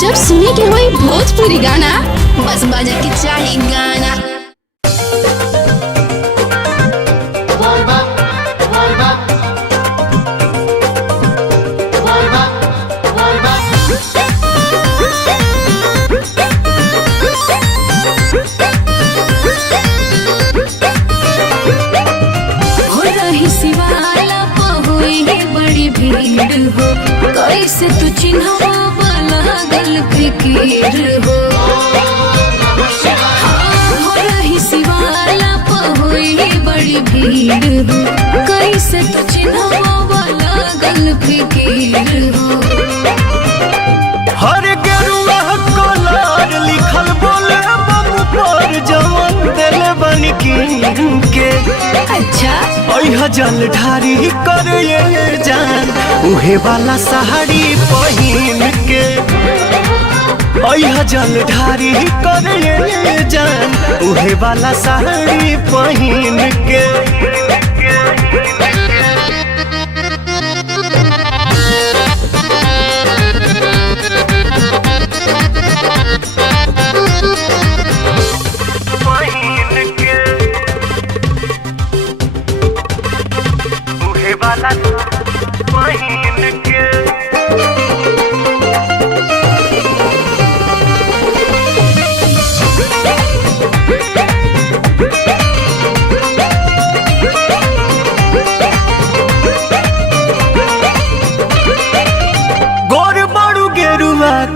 जब सुने के होई भोजपुरी गाना बस बजे के चाही गाना। कैसे तू चिन्हवा लागल फिकीर हो हो रही शिवाला पहुई बड़ी भीड़ हो कैसे तू चिन्हवा लागल फिकीर हो। हर गेरुआ कलर लिखल बोले बम पर जवन दिल बन के अच्छा जल ढारी कर जान उहे वाला साड़ी पहिन के जल ढारी कर जान उहे वाला साड़ी पहिन के।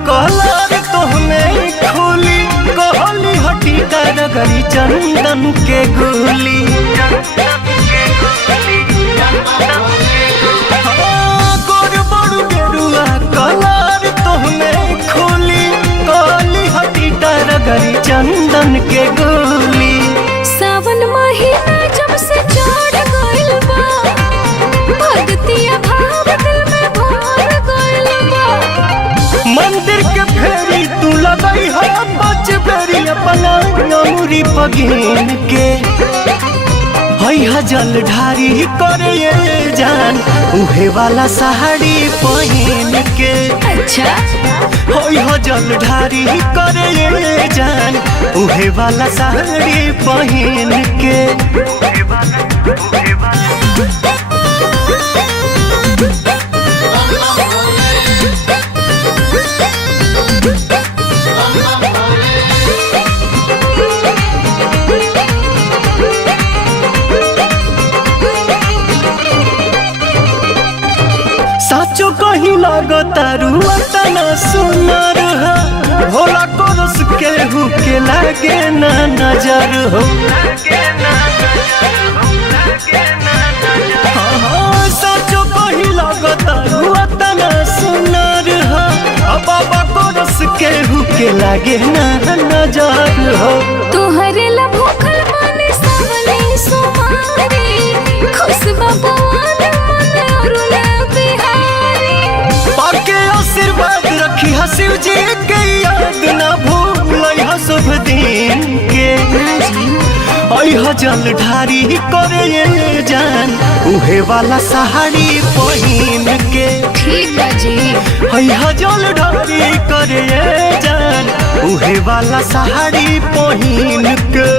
कलर तोहने खुली कहली हटी करगरी चंदन के गुली गोर बड़ू गेरुआ कलर तोहने खुली कहली हटी करगरी चंदन के गुली। सावन महीना जब से चढ़ गइल बा भक्तिया भाव दिल में भर गइल बा। मंदिर के फेरी तू लगई है बच बेरी अपना नमुरी पगिन के जल ढारी करे जान उहे वाला साड़ी पहिन के। अच्छा जल ढारी करे जान उहे वाला साड़ी पहिन के। साचो कहीं लगता रुआ तना सुनर हो भोला कोरस केहू के लागे ना नजर हो। साचो कहीं लगता रुआ तना सुनर हो बाबा कोरस केहू के लागे ना नजर हो। तोहरे ला भूखल माने सावली सुमारी खुश भगवान मन अरुणा बिहारी पाके आशीर्वाद रखी शिव जी के याद ना भूल शुभ दिन के। जल ढारी करे जान उहे वाला साड़ी पहिन के। ठीक बा जी जल ढारी करे जान उहे वाला साड़ी पहिन के।